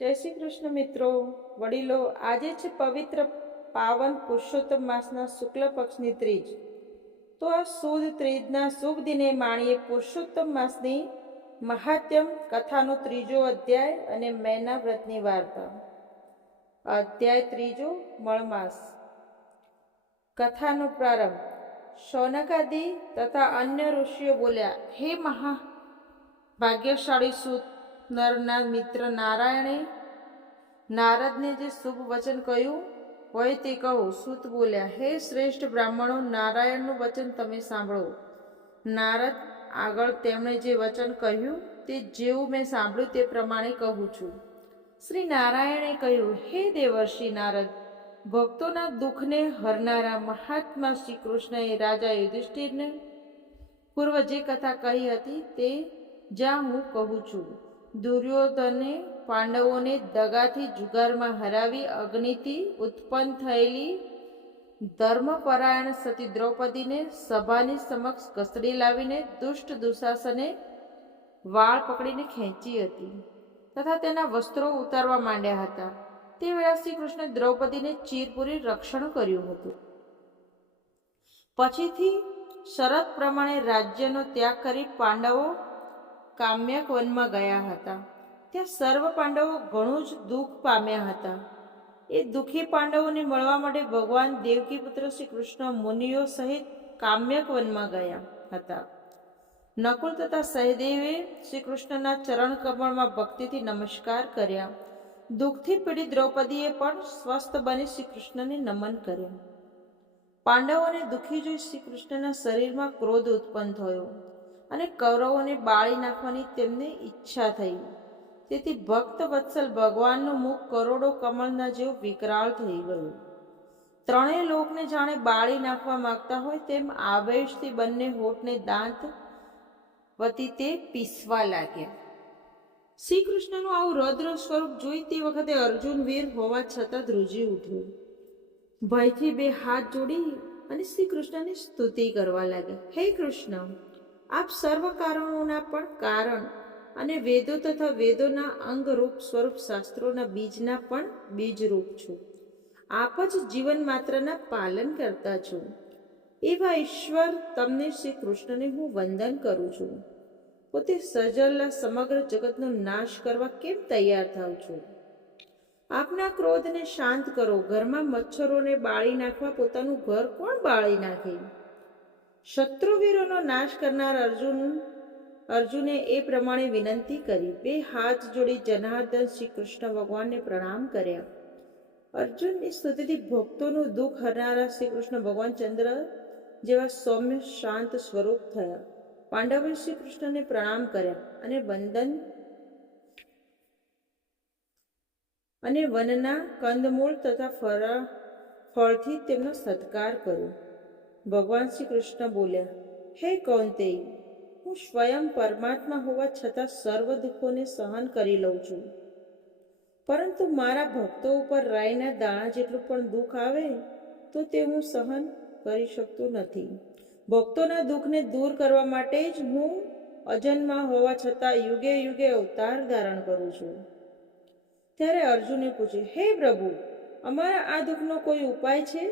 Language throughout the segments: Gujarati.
જય શ્રી કૃષ્ણ મિત્રો, વડીલો. આજે છે પવિત્ર પાવન પુરુષોત્તમ માસના શુક્લ પક્ષની ત્રીજ. તો આ સુદ ત્રીજના શુભ દિને માણીએ પુરુષોત્તમ માસની મહાત્યમ કથાનો ત્રીજો અધ્યાય અને મેના વ્રતની વાર્તા. અધ્યાય ત્રીજો, મળમાસ. કથાનો પ્રારંભ. શૌનકાદિ તથા અન્ય ઋષિઓ બોલ્યા, હે ભાગ્યશાળી સુત, નરના મિત્ર નારાયણે નારદને જે શુભ વચન કહ્યું હોય તે કહો. સુત બોલ્યા, હે શ્રેષ્ઠ બ્રાહ્મણો, નારાયણનું વચન તમે સાંભળો. નારદ આગળ તેમણે જે વચન કહ્યું તે જેવું મેં સાંભળ્યું તે પ્રમાણે કહું છું. શ્રી નારાયણે કહ્યું, હે દેવર્ષિ નારદ, ભક્તોના દુઃખને હરનારા મહાત્મા શ્રી કૃષ્ણએ રાજા યુધિષ્ઠિરને પૂર્વ જે કથા કહી હતી તે જ્યાં હું કહું છું. દુર્યોધને પાંડવોને દગાથી જુગારમાં હરાવી અગ્નિથી ઉત્પન્ન થયેલી ધર્મપરાયણ સતી દ્રૌપદીને સભાની સમક્ષ કસડી લાવીને દુષ્ટ દુશાસને વાળ પકડીને ખેંચી હતી તથા તેના વસ્ત્રો ઉતારવા માંડ્યા હતા. તે વેળા શ્રી કૃષ્ણે દ્રૌપદીને ચીરપુરી રક્ષણ કર્યું હતું. પછીથી શરત પ્રમાણે રાજ્યનો ત્યાગ કરી પાંડવો કામ્યક વનમાં ગયા હતા. ત્યાં સર્વ પાંડવો ઘણું જ દુઃખ પામ્યા હતા. એ દુઃખી પાંડવોને મળવા માટે ભગવાન દેવકી પુત્ર શ્રી કૃષ્ણ મુનિઓ સહિત કામ્યક વનમાં ગયા હતા. નકુલ તથા સહદેવે શ્રી કૃષ્ણના ચરણ કમળમાં ભક્તિથી નમસ્કાર કર્યા. દુઃખથી પીડિત દ્રૌપદીએ પણ સ્વસ્થ બની શ્રી કૃષ્ણને નમન કર્યા. પાંડવોને દુઃખી જોઈ શ્રી કૃષ્ણના શરીરમાં ક્રોધ ઉત્પન્ન થયો અને કૌરવોને બાળી નાખવાની તેમને ઈચ્છા થઈ. તેથી ભક્ત વત્સલ ભગવાનનું મુખ કરોડો કમળના જેવું વિકરાળ થઈ ગયું. ત્રણેય લોકને જાણે બાળી નાખવા માંગતા હોય તેમ આવેશથી બંને હોઠને દાંત વતી તે પીસવા લાગ્યા. શ્રી કૃષ્ણનું આવું રૌદ્ર સ્વરૂપ જોઈ તે વખતે અર્જુન વીર હોવા છતાં ધ્રુજી ઉઠ્યો. ભયથી બે હાથ જોડી અને શ્રી કૃષ્ણની સ્તુતિ કરવા લાગ્યા. હે કૃષ્ણ, આપ સર્વ કારણોના પણ કારણ અને વેદો તથા વેદોના અંગરૂપ સ્વરૂપ શાસ્ત્રોના બીજના પણ બીજરૂપ છો. આપ જ જીવન માત્રના પાલન કરતા છો. એવા ઈશ્વર તમને શ્રી કૃષ્ણને હું વંદન કરું છું. પોતે સર્જેલા સમગ્ર જગતનો નાશ કરવા કેમ તૈયાર થાવ છો? આપના ક્રોધને શાંત કરો. ઘરમાં મચ્છરોને બાળી નાખવા પોતાનું ઘર કોણ બાળી નાખે? શત્રુવીરોનો નાશ કરનાર અર્જુને એ પ્રમાણે વિનંતી કરી. બે હાથ જોડી જનાર્દન શ્રી કૃષ્ણ ભગવાનને પ્રણામ કર્યા. અર્જુનની સ્તુતિથી ભક્તોનું દુઃખ હરનારા શ્રી કૃષ્ણ ભગવાન ચંદ્ર જેવા સૌમ્ય શાંત સ્વરૂપ થયા. પાંડવોએ શ્રી કૃષ્ણને પ્રણામ કર્યા અને વનના કંદમૂળ તથા ફળથી તેમનો સત્કાર કર્યો. ભગવાન શ્રી કૃષ્ણ બોલ્યા, હે કૌંતેય, હું સ્વયં પરમાત્મા હોવા છતાં સર્વ દુઃખોને સહન કરી લઉં છું. પરંતુ મારા ભક્તો ઉપર રાઈના દાણા જેટલું પણ દુઃખ આવે તો તે હું સહન કરી શકતો નથી. ભક્તોના દુઃખને દૂર કરવા માટે જ હું અજન્મા હોવા છતાં યુગે યુગે અવતાર ધારણ કરું છું. ત્યારે અર્જુને પૂછ્યું, હે પ્રભુ, અમારા આ દુઃખનો કોઈ ઉપાય છે?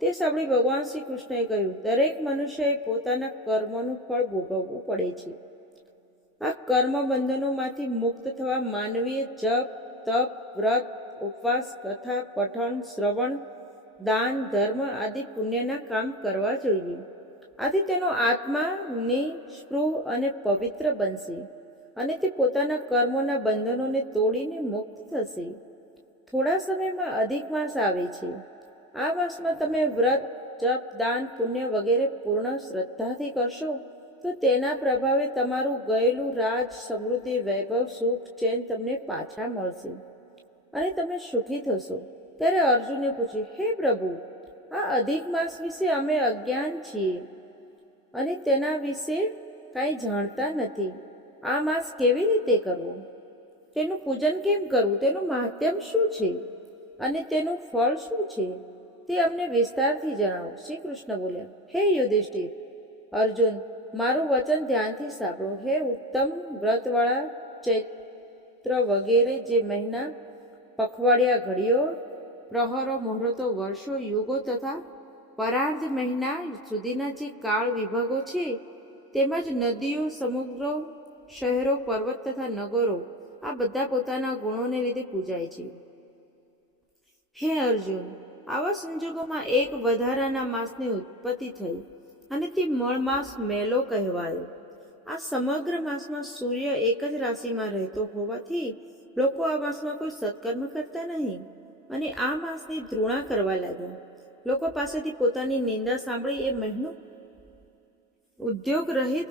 તે સાંભળી ભગવાન શ્રી કૃષ્ણએ કહ્યું, દરેક મનુષ્યએ પોતાના કર્મોનું ફળ ભોગવવું પડે છે. આ કર્મ બંધનોમાંથી મુક્ત થવા માનવીએ જપ, તપ, વ્રત, ઉપવાસ, કથા, પઠન, શ્રવણ, દાન, ધર્મ આદિ પુણ્યના કામ કરવા જોઈએ. આથી તેનો આત્મા નિસ્પૃહ અને પવિત્ર બનશે અને તે પોતાના કર્મોના બંધનોને તોડીને મુક્ત થશે. થોડા સમયમાં અધિક માસ આવે છે. આ માસમાં તમે વ્રત, જપ, દાન, પુણ્ય વગેરે પૂર્ણ શ્રદ્ધાથી કરશો તો તેના પ્રભાવે તમારું ગયેલું રાજ, સમૃદ્ધિ, વૈભવ, સુખ, ચેન તમને પાછા મળશે અને તમે સુખી થશો. ત્યારે અર્જુને પૂછ્યું, હે પ્રભુ, આ અધિક માસ વિશે અમે અજ્ઞાન છીએ અને તેના વિશે કાંઈ જાણતા નથી. આ માસ કેવી રીતે કરવો? તેનું પૂજન કેમ કરવું? તેનું મહાત્મ્ય શું છે અને તેનું ફળ શું છે? તે અમને વિસ્તારથી જણાવો. શ્રી કૃષ્ણ બોલ્યા, હે યુધિષ્ઠિર, અર્જુન મારું વચન ધ્યાનથી સાંભળો. હે ઉત્તમ વ્રતવાળા પુત્ર વગેરે જે મહિના, પખવાડિયા, ઘડીઓ, પ્રહરો, મુહૂર્તો, વર્ષો, યુગો તથા પરાર્ધ મહિના સુધીના જે કાળ વિભાગો છે, તેમજ નદીઓ, સમુદ્રો, શહેરો, પર્વત તથા નગરો, આ બધા પોતાના ગુણોને લીધે પૂજાય છે. હે અર્જુન, આવા સંજોગોમાં એક વધારાના માસની ઉત્પત્તિ થઈ અને તે મળ માસ મેલો કહેવાયો. આ સમગ્ર માસમાં સૂર્ય એક જ રાશિમાં રહેતો હોવાથી લોકો આ માસમાં કોઈ સત્કર્મ કરતા નહીં અને આ માસની ધૃણા કરવા લાગ્યા. લોકો પાસેથી પોતાની નિંદા સાંભળી એ મહિનો ઉદ્યોગ રહિત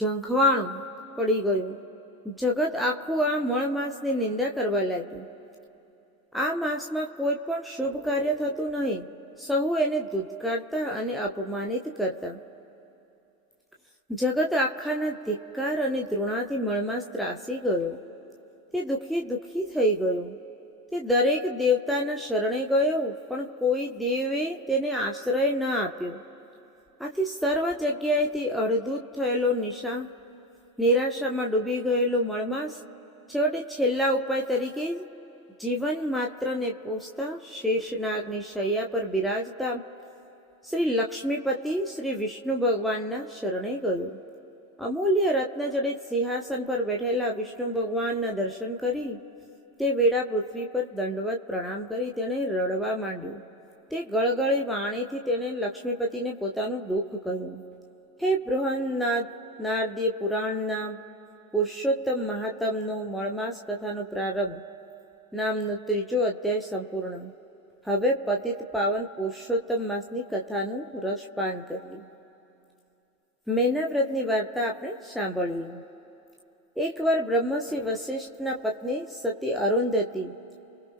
ઝંખવાણું પડી ગયું. જગત આખું આ મળ માસની નિંદા કરવા લાગ્યું. આ માસમાં કોઈ પણ શુભ કાર્ય થતું નહીં. સહુ એને ધૂતકારતા અને અપમાનિત કરતા. જગત આખાના ધિક્કાર અને દ્રોણાથી મળમાસ ત્રાસી ગયો. તે દુઃખી થઈ ગયો. તે દરેક દેવતાના શરણે ગયો, પણ કોઈ દેવે તેને આશ્રય ન આપ્યો. આથી સર્વ જગ્યાએથી અડધૂત થયેલો નિરાશામાં ડૂબી ગયેલો મળમાસ છેવટે છેલ્લા ઉપાય તરીકે જીવન માત્રને પોષતા શેષનાગની શૈયા પર બિરાજતા શ્રી લક્ષ્મીપતિ શ્રી વિષ્ણુ ભગવાનના શરણે ગયો. અમૂલ્ય રત્નજડિત સિંહાસન પર બેઠેલા વિષ્ણુ ભગવાનના દર્શન કરી તે વેળા પૃથ્વી પર દંડવત પ્રણામ કરી તેણે રડવા માંડ્યું. તે ગળગળી વાણીથી તેણે લક્ષ્મીપતિને પોતાનું દુઃખ કહ્યું. હે બૃહન્નાથ, નારદીય પુરાણના પુરુષોત્તમ મહાત્મનો મળમાસ કથાનો પ્રારંભ નામનો 3જો અધ્યાય સંપૂર્ણ. હવે પતિત પાવન પુરુષોત્તમ માસની કથાનું રસપાન કરીએ. મેના વ્રતની વાર્તા આપણે સાંભળીએ. એકવાર બ્રહ્મશ્રી વશિષ્ઠના પત્ની સતી અરુંધતી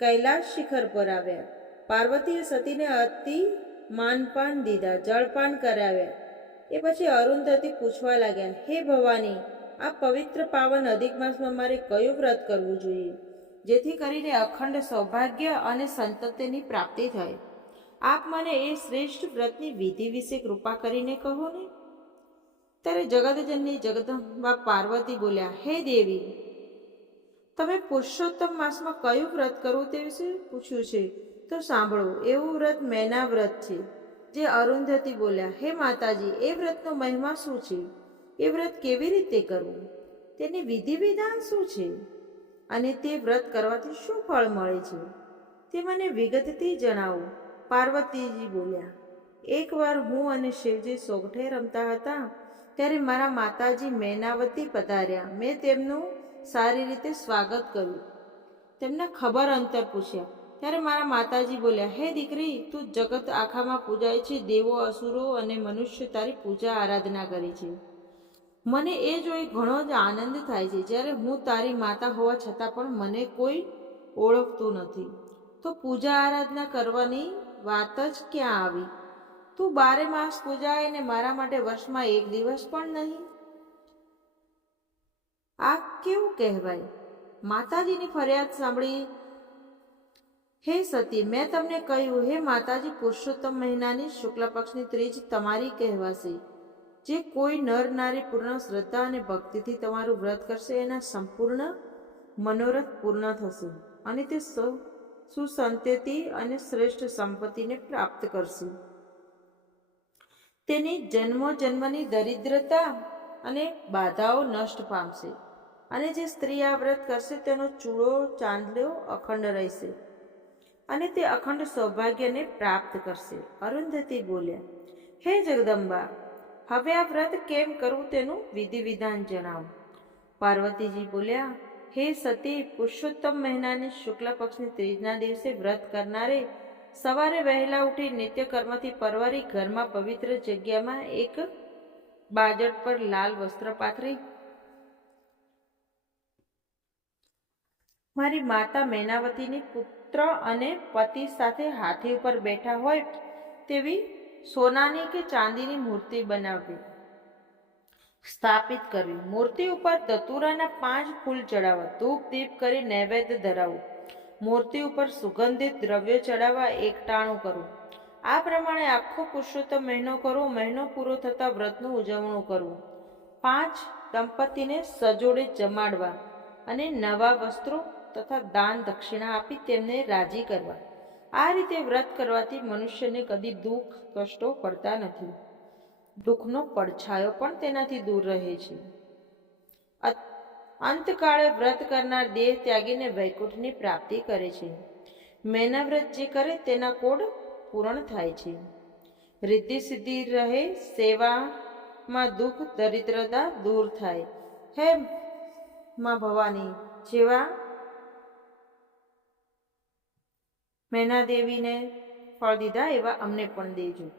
કૈલાશ શિખર પર આવ્યા. પાર્વતીએ સતીને અતિ માનપાન દીધા, જળપાન કરાવ્યા. એ પછી અરુંધતી પૂછવા લાગ્યા, હે ભવાની, આ પવિત્ર પાવન અધિક માસમાં મારે કયું વ્રત કરવું જોઈએ, જેથી કરીને અખંડ સૌભાગ્ય અને સંતતિની પ્રાપ્તિ થાય? આપ મને એ શ્રેષ્ઠ વ્રતની વિધિ વિશે કૃપા કરીને કહો ને. ત્યારે જગતજનની જગદંબા પાર્વતી બોલ્યા, હે દેવી, તમે પુરુષોત્તમ માસમાં કયું વ્રત કરવું તે વિશે પૂછ્યું છે, તો સાંભળો. એવું વ્રત મેના વ્રત છે. જે અરુંધતી બોલ્યા, હે માતાજી, એ વ્રતનો મહિમા શું છે? એ વ્રત કેવી રીતે કરવું? તેની વિધિ વિધાન શું છે? અને તે વ્રત કરવાથી શું ફળ મળે છે, તે મને વિગતથી જણાવો. પાર્વતીજી બોલ્યા, એકવાર હું અને શિવજી સોગઠે રમતા હતા, ત્યારે મારા માતાજી મેનાવતી પધાર્યા. મેં તેમનું સારી રીતે સ્વાગત કર્યું. તેમના ખબર અંતર પૂછ્યા. ત્યારે મારા માતાજી બોલ્યા, હે દીકરી, તું જગત આખામાં પૂજાય છે. દેવો, અસુરો અને મનુષ્ય તારી પૂજા આરાધના કરી છે. મને એ જોઈ ઘણો જ આનંદ થાય છે. જ્યારે હું તારી માતા હોવા છતાં પણ મને કોઈ ઓળખતું નથી, તો પૂજા આરાધના કરવાની વાત જ ક્યાં આવી? તું 12 માસ પૂજાય ને મારા માટે વર્ષમાં એક દિવસ પણ નહીં? આ કેવું કહેવાય? માતાજીની ફરિયાદ સાંભળી હે સતી, મેં તમને કહ્યું, હે માતાજી, પુરુષોત્તમ મહિનાની શુક્લ પક્ષની ત્રીજ તમારી કહેવાશે. જે કોઈ નર નારી પૂર્ણ શ્રદ્ધા અને ભક્તિથી તમારું વ્રત કરશે, એના સંપૂર્ણ મનોરથ પૂર્ણ થશે અને તે સુસંતતિ અને શ્રેષ્ઠ સંપત્તિને પ્રાપ્ત કરશે. તેની જન્મો જન્મની દરિદ્રતા અને બાધાઓ નષ્ટ પામશે. અને જે સ્ત્રી આ વ્રત કરશે તેનો ચૂડો ચાંદલો અખંડ રહેશે અને તે અખંડ સૌભાગ્યને પ્રાપ્ત કરશે. અરુંધતી બોલ્યા, હે જગદંબા, હવે આ વ્રત કેમ કરવું તેનું વિધિ વિધાન જણાવો. પાર્વતીજી બોલ્યા, હે સતી, પુરુષોત્તમ મહિનાની શુક્લ પક્ષની ત્રીજના દિવસે વ્રત કરનારે સવારે વહેલા ઉઠી નિત્યકર્મથી પરવારી ઘરમાં પવિત્ર જગ્યામાં એક બાજટ પર લાલ વસ્ત્ર પાથરી મારી માતા મેનાવતીની પુત્ર અને પતિ સાથે હાથી ઉપર બેઠા હોય તેવી સોનાની કે ચાંદીની મૂર્તિ બનાવવી, સ્થાપિત કરવી. મૂર્તિ ઉપર ધતુરાના 5 ફૂલ ચડાવવા, ધૂપ દીપ કરી નૈવેદ્ય ધરાવવું. મૂર્તિ ઉપર સુગંધિત દ્રવ્યો ચડાવવા, એકટાણું કરવું. આ પ્રમાણે આખો પુરુષોત્તમ મહિનો કરવો. મહિનો પૂરો થતાં વ્રતનું ઉજવણું કરવું. 5 દંપતીને સજોડે જમાડવા અને નવા વસ્ત્રો તથા દાન દક્ષિણા આપી તેમને રાજી કરવા. આ રીતે વ્રત કરવાથી મનુષ્યને કદી દુઃખ કષ્ટો પડતા નથી. દુઃખનો પડછાયો પણ તેનાથી દૂર રહે છે. અંતકાળે વ્રત કરનાર દેહ ત્યાગીને વૈકુંઠની પ્રાપ્તિ કરે છે. મેના વ્રત જે કરે તેના કોડ પૂર્ણ થાય છે. રિદ્ધિ સિદ્ધિ રહે, સેવામાં દુઃખ દરિદ્રતા દૂર થાય. હે માં ભવાની, જેવા મેના દેવીને ફળ દીધા એવા અમને પણ દેજો.